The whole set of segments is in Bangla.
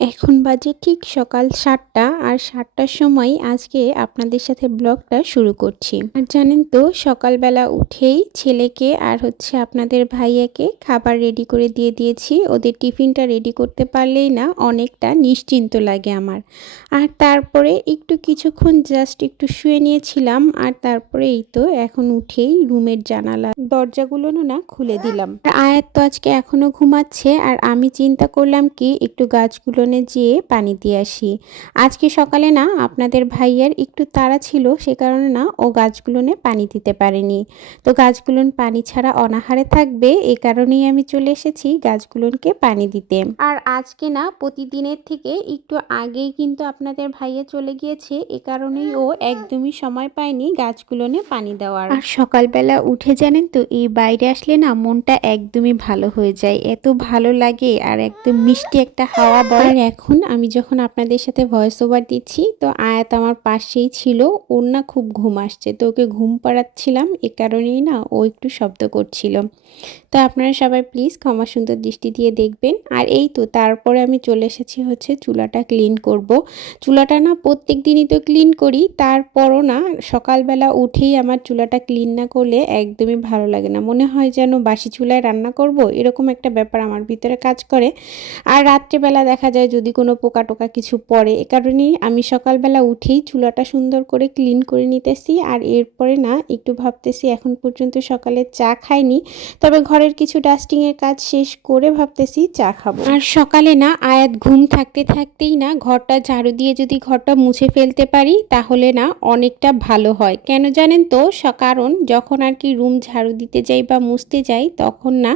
এখন বাজে ঠিক সকাল সাতটা। আর সাতটার সময় আজকে আপনাদের সাথে ব্লগটা শুরু করছি। আর জানেন তো, সকালবেলা উঠেই ছেলেকে আর হচ্ছে আপনাদের ভাইয়াকে খাবার রেডি করে দিয়ে দিয়েছি। ওদের টিফিনটা রেডি করতে পারলেই না অনেকটা নিশ্চিন্ত লাগে আমার। আর তারপরে একটু কিছুক্ষণ জাস্ট একটু শুয়ে নিয়েছিলাম আর তারপরে এই তো এখন উঠেই রুমের জানালা দরজাগুলো না খুলে দিলাম। আয়াত তো আজকে এখনও ঘুমাচ্ছে আর আমি চিন্তা করলাম কি একটু গাছগুলো যেয়ে পানি দিয়ে আসি। আজকে সকালে না আপনাদের ভাইয়ের একটু তাড়া ছিল, সে কারণে না ও গাছগুলোনে পানি দিতে পারেনি। তো গাছগুলোন পানি ছাড়া অনাহারে থাকবে, এ কারণেই আমি চলে এসেছি গাছগুলোনকে পানি দিতে। আর আজকে না প্রতিদিনের থেকে একটু আগেই কিন্তু আপনাদের ভাইয়া চলে গিয়েছে, এ কারণেই ও একদমই সময় পায়নি গাছগুলোনে পানি দেওয়ার। আর সকালবেলা উঠে জানেন তো, এই বাইরে আসলে না মনটা একদমই ভালো হয়ে যায়, এত ভালো লাগে আর একদম মিষ্টি একটা হাওয়া বয়। এখন আমি যখন আপনাদের সাথে ভয়েস ওভার দিচ্ছি। তো আয়াত আমার পাশেই ছিল, ওর না খুব ঘুম আসছে। তো ওকে ঘুম পাড়াচ্ছিলাম, এ কারণেই না ও একটু শব্দ করছিল। তো আপনারা সবাই প্লিজ ক্ষমা সুন্দর দৃষ্টি দিয়ে দেখবেন। আর এই তো, তারপরে আমি চলে এসেছি হচ্ছে চুলাটা ক্লিন করব। চুলাটা না প্রত্যেক দিনই তো ক্লিন করি, তারপরও না সকালবেলা উঠেই আমার চুলাটা ক্লিন না করলে একদমই ভালো লাগে না। মনে হয় যেন বাসি চুলায় রান্না করব, এরকম একটা ব্যাপার আমার ভিতরে কাজ করে। আর রাত্রেবেলা দেখা যায় যদি কোনো পোকা টোকা কিছু পড়ে, এ কারণেই আমি সকালবেলা উঠেই চুলাটা সুন্দর করে ক্লিন করে নিতেছি। আর এরপরে না একটু ভাবতেছি, এখন পর্যন্ত সকালে চা খাইনি, তবে ঘরের কিছু ডাস্টিংয়ের কাজ শেষ করে ভাবতেছি চা খাব। আর সকালে না, আয়াত ঘুম থাকতে থাকতেই না ঘরটা ঝাড়ু দিয়ে যদি ঘরটা মুছে ফেলতে পারি, তাহলে না অনেকটা ভালো হয়। কেন জানেন তো কারণ যখন আর কি রুম ঝাড়ু দিতে যাই বা মুছতে যাই, তখন না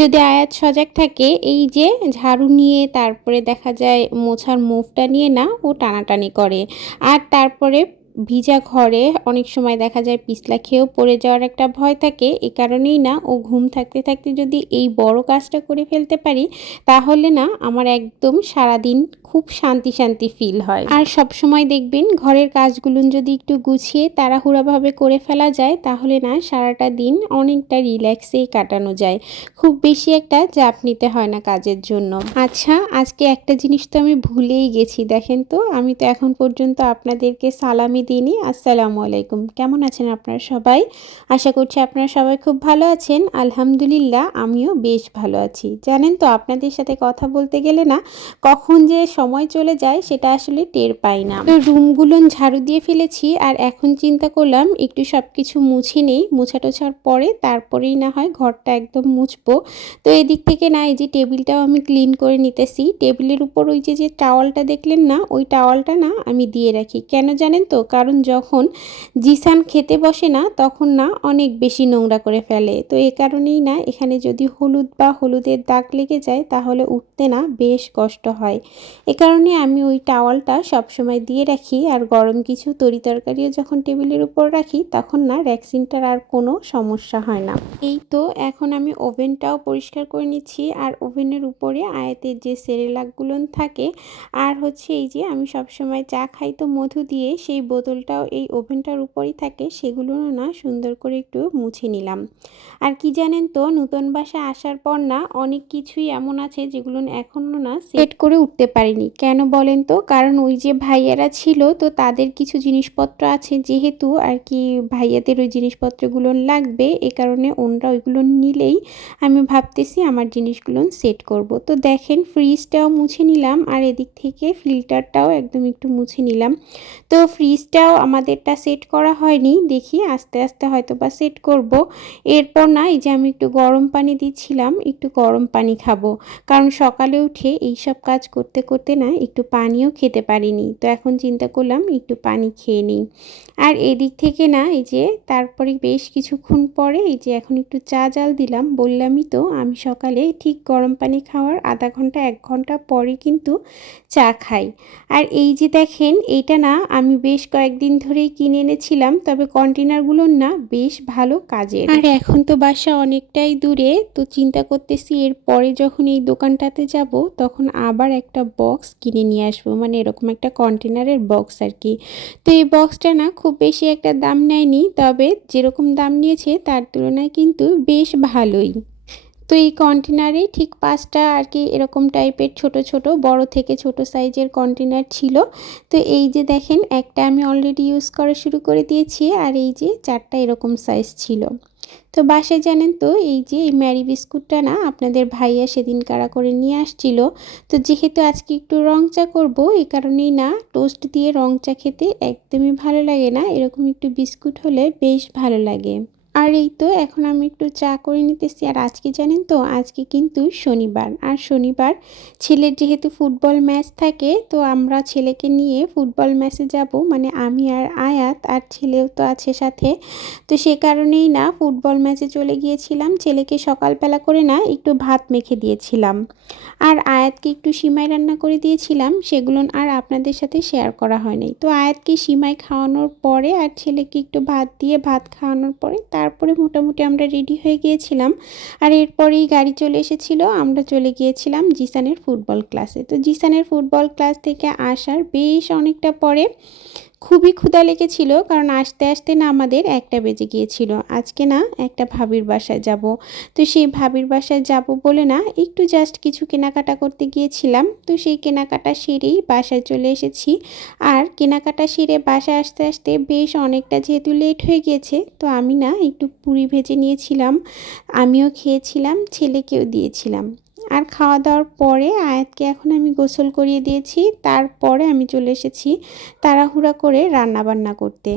যদি আয়াত সজাগ থাকে, এই যে ঝাড়ু নিয়ে তারপরে দেখা যায় মোছার মুভটা নিয়ে না ও টানাটানি করে। আর তারপরে ভিজা ঘরে অনেক সময় দেখা যায় পিছলা খেয়েও পড়ে যাওয়ার একটা ভয় থাকে। এ কারণেই না, ও ঘুম থাকতে থাকতে যদি এই বড় কাজটা করে ফেলতে পারি, তাহলে না আমার একদম সারাদিন খুব শান্তি শান্তি ফিল হয়। আর সব সময় দেখবেন ঘরের কাজগুলো যদি একটু গুছিয়ে তাড়াহুড়াভাবে করে ফেলা যায়, তাহলে না সারাটা দিন অনেকটা রিল্যাক্সেই কাটানো যায়। খুব বেশি একটা চাপ নিতে হয় না কাজের জন্য। আচ্ছা আজকে একটা জিনিস তো আমি ভুলেই গেছি, দেখেন তো। আমি তো এখন পর্যন্ত আপনাদেরকে সালামি দিইনি আসসালামু আলাইকুম। কেমন আছেন আপনারা সবাই? আশা করছি আপনারা সবাই খুব ভালো আছেন। আলহামদুলিল্লাহ, আমিও বেশ ভালো আছি। জানেন তো, আপনাদের সাথে কথা বলতে গেলে না, কখন যে সময় চলে যায়, সেটা আসলে টের পাই না। রুমগুলো ঝাড়ু দিয়ে ফেলেছি, আর এখন চিন্তা করলাম, একটু সব কিছু মুছে নেই। মুছা টোছার পরে, তারপরেই না হয় ঘরটা একদম মুছবো। তো এদিক থেকে না, এই যে টেবিলটাও আমি ক্লিন করে নিতেছি। টেবিলের উপর ওই যে যে টাওয়ালটা দেখলেন না, ওই টাওয়ালটা না আমি দিয়ে রাখি। কেন জানেন তো? কারণ যখন জিসান খেতে বসে না, তখন না অনেক বেশি নোংরা করে ফেলে। তো এ কারণেই না, এখানে যদি হলুদ বা হলুদের দাগ লেগে যায়, তাহলে উঠতে না বেশ কষ্ট হয়। এ কারণে আমি ওই টাওয়ালটা সবসময় দিয়ে রাখি আর গরম কিছু তরি তরকারিও যখন টেবিলের উপর রাখি, তখন না ভ্যাকসিনটার আর কোনো সমস্যা হয় না। এই তো এখন আমি ওভেনটাও পরিষ্কার করে নিচ্ছি আর ওভেনের উপরে আয়াতের যে সেরেলাকগুলো থাকে, আর হচ্ছে এই যে আমি সবসময় চা খাই তো মধু দিয়ে, সেই বোতলটাও এই ওভেনটার উপরই থাকে সেগুলো না সুন্দর করে একটু মুছে নিলাম। আর কি জানেন তো, নতুন বাসা আসার পর না অনেক কিছুই এমন আছে যেগুলো এখনও না সেট করে উঠতে পারিনি। কেন বলেন তো? কারণ ওই যে ভাইয়ারা ছিল, তো তাদের কিছু জিনিসপত্র আছে যেহেতু আর কি ভাইয়াদের ওই জিনিসপত্রগুলো লাগবে, এ কারণে ওনরা ওইগুলো নিলেই আমি ভাবতেছি আমার জিনিসগুলো সেট করব। তো দেখেন ফ্রিজটাও মুছে নিলাম, আর এদিক থেকে ফিল্টারটাও একদম একটু মুছে নিলাম। তো ফ্রিজটাও আমাদেরটা সেট করা হয়নি। দেখি আস্তে আস্তে হয়তো বা সেট করব। এরপর না, এই যে আমি একটু গরম পানি দিচ্ছিলাম, একটু গরম পানি খাব। কারণ সকালে উঠে এই সব কাজ করতে করতে না একটু পানিও খেতে পারিনি। তো এখন চিন্তা করলাম একটু পানি খেয়ে নিই। আর এদিক থেকে না, এই যে তারপরে বেশ কিছুক্ষণ পরে এই যে এখন একটু চা জাল দিলাম, বললামই তো আমি সকালে ঠিক গরম পানি খাওয়ার আধা ঘণ্টা, এক ঘণ্টা পরে কিন্তু চা খাই। আর এই যে দেখেন, এইটা না আমি বেশ কয়েকদিন ধরেই কিনে এনেছিলাম, তবে কন্টেনারগুলোর না বেশ ভালো কাজের। আর এখন তো বাসা অনেকটাই দূরে, তো চিন্তা করতেছি এর পরে যখন এই দোকানটাতে যাব, তখন আবার একটা বক্স কিনে নিয়ে আসব মানে এরকম একটা কন্টেনারের বক্স আর কি। তো এই বক্সটা না খুব বেশি একটা দাম নেয়নি, তবে যেরকম দাম নিয়েছে তার তুলনায় কিন্তু বেশ ভালোই। তো এই কন্টেনারে ঠিক পাঁচটা আর কি এরকম টাইপের ছোট ছোট, বড় থেকে ছোট সাইজের কন্টেনার ছিল। তো এই যে দেখেন, একটা আমি অলরেডি ইউজ করা শুরু করে দিয়েছি আর এই যে চারটা এরকম সাইজ ছিল। তো বাসায় জানেন তো, এই যে এই ম্যারি বিস্কুটটা না আপনাদের ভাইয়া সেদিন কারা করে নিয়ে আসছিল। তো যেহেতু আজকে একটু রং চা করব, এই কারণেই না টোস্ট দিয়ে রং চা খেতে একদমই ভালো লাগে না। এরকম একটু বিস্কুট হলে বেশ ভালো লাগে। আর এই তো, এখন আমি একটু চা করে নিতেছি। আর আজকে জানেন তো, আজকে কিন্তু শনিবার। আর শনিবার ছেলের যেহেতু ফুটবল ম্যাচ থাকে, তো আমরা ছেলেকে নিয়ে ফুটবল ম্যাচে যাব। মানে আমি আর আয়াত আর ছেলেও তো আছে সাথে। তো সে কারণেই না, ফুটবল ম্যাচে চলে গিয়েছিলাম। ছেলেকে সকালবেলা করে না, একটু ভাত মেখে দিয়েছিলাম। আর আয়াতকে একটু সিমাই রান্না করে দিয়েছিলাম। সেগুলো আর আপনাদের সাথে শেয়ার করা হয়নি। তো আয়াতকে সিমাই খাওয়ানোর পরে আর ছেলেকে একটু ভাত দিয়ে ভাত খাওয়ানোর পরে তার তারপরে মোটামুটি আমরা রেডি হয়ে গিয়েছিলাম। আর এরপরেই গাড়ি চলে এসেছিল, আমরা চলে গিয়েছিলাম জিসানের ফুটবল ক্লাসে তো জিসানের ফুটবল ক্লাস থেকে আসার বেশ অনেকটা পরে খুবই ক্ষুধা লেগেছিল, কারণ আসতে আসতে না আমাদের একটা বেজে গিয়েছিল। আজকে না একটা ভাবির বাসায় যাব। তো সেই ভাবির বাসায় যাব বলে না একটু জাস্ট কিছু কেনাকাটা করতে গিয়েছিলাম। তো সেই কেনাকাটা সেরেই বাসায় চলে এসেছি। আর কেনাকাটা সেরে বাসায় আসতে আসতে বেশ অনেকটা যেহেতু লেট হয়ে গিয়েছে, তো আমি না একটু পুরি ভেজে নিয়েছিলাম। আমিও খেয়েছিলাম, ছেলেকেও দিয়েছিলাম। আর খাওয়া দাওয়ার পরে আয়াতকে এখন আমি গোসল করিয়ে দিয়েছি, তারপরে আমি চলে এসেছি তাড়াহুড়া করে রান্না বান্না করতে।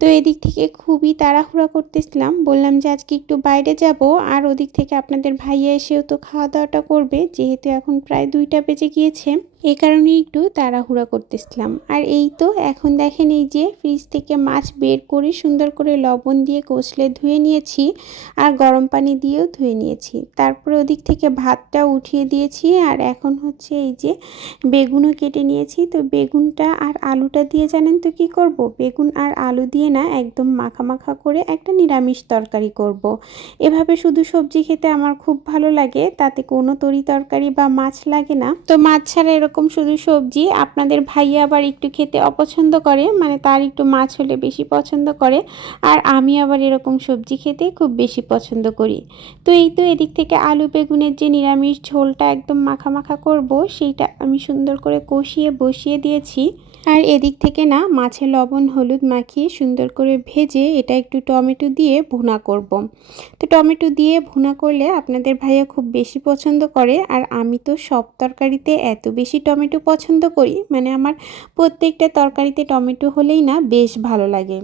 তো এদিক থেকে খুবই তাড়াহুড়া করতেছিলাম, বললাম যে আজকে একটু বাইরে যাব, আর ওদিক থেকে আপনাদের ভাইয়া এসেও তো খাওয়া দাওয়াটা করবে, যেহেতু এখন প্রায় দুইটা বেজে গিয়েছে। এ কারণে একটু তাড়াহুড়া করতেছিলাম। আর এই তো এখন দেখেন এই যে ফ্রিজ থেকে মাছ বের করে সুন্দর করে লবণ দিয়ে কষলে ধুয়ে নিয়েছি আর গরম পানি দিয়েও ধুয়ে নিয়েছি। তারপরে ওদিক থেকে ভাতটা উঠিয়ে দিয়েছি আর এখন হচ্ছে এই যে বেগুনও কেটে নিয়েছি। তো বেগুনটা আর আলুটা দিয়ে জানেন তো কি করব? বেগুন আর আলু দিয়ে না একদম মাখা মাখা করে একটা নিরামিষ তরকারি করব। এভাবে শুধু সবজি খেতে আমার খুব ভালো লাগে, তাতে কোনো তরি তরকারি বা মাছ লাগে না। তো মাছ ছাড়া এরকম শুধু সবজি, আপনাদের ভাইয়া আবার একটু খেতে অপছন্দ করে মানে তার একটু মাছ হলে বেশি পছন্দ করে, আর আমি আবার এরকম সবজি খেতে খুব বেশি পছন্দ করি। তো এই তো এদিক থেকে আলু বেগুনের যে নিরামিষ ঝোলটা একদম মাখা মাখা করব, সেইটা আমি সুন্দর করে কষিয়ে, বসিয়ে দিয়েছি। আর এদিক থেকে না মাছে লবণ, হলুদ মাখিয়ে সুন্দর করে ভেজে এটা একটু টমেটো দিয়ে ভুনা করব। তো টমেটো দিয়ে ভুনা করলে আপনাদের ভাইয়া খুব বেশি পছন্দ করে আর আমি তো সব তরকারিতে এত বেশি টমেটো পছন্দ করি মানে আমার প্রত্যেকটা তরকারিতে টমেটো হলেই না বেশ ভালো লাগে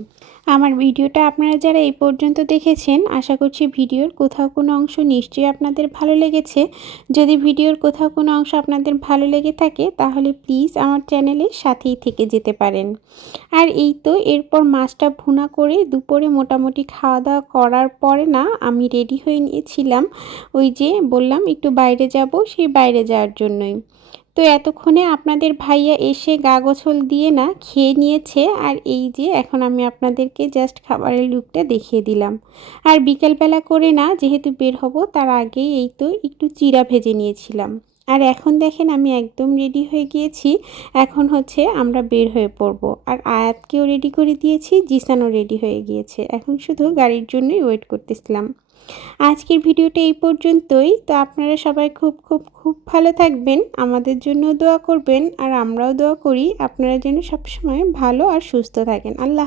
আমার ভিডিওটা আপনারা যারা এই পর্যন্ত দেখেছেন, আশা করছি ভিডিওর কোথাও কোনো অংশ নিশ্চয়ই আপনাদের ভালো লেগেছে। যদি ভিডিওর কোথাও কোনো অংশ আপনাদের ভালো লেগে থাকে, তাহলে প্লিজ আমার চ্যানেলের সাথেই থেকে যেতে পারেন। আর এই তো এরপর মাছটা ভুনা করে দুপুরে মোটামুটি খাওয়া দাওয়া করার পরে না, আমি রেডি হয়ে নিয়েছিলাম। ওই যে বললাম, একটু বাইরে যাব, সেই বাইরে যাওয়ার জন্যই। তো এতক্ষণে আপনাদের ভাইয়া এসে গা গোছল দিয়ে না খেয়ে নিয়েছে আর এই যে এখন আমি আপনাদেরকে জাস্ট খাবারের লুকটা দেখিয়ে দিলাম। আর বিকেলবেলা করে না যেহেতু বের হব, তার আগে এই তো একটু চিরা ভেজে নিয়েছিলাম। আর এখন দেখেন আমি একদম রেডি হয়ে গিয়েছি, এখন হচ্ছে আমরা বের হয়ে পড়ব। আর আয়াতকেও রেডি করে দিয়েছি, জিসানও রেডি হয়ে গিয়েছে। এখন শুধু গাড়ির জন্যই ওয়েট করতেছিলাম। আজকের ভিডিওটা এই পর্যন্তই। তো আপনারা সবাই খুব খুব খুব ভালো থাকবেন, আমাদের জন্য দোয়া করবেন, আর আমরাও দোয়া করি আপনারা যেন সবসময় ভালো আর সুস্থ থাকেন। আল্লাহ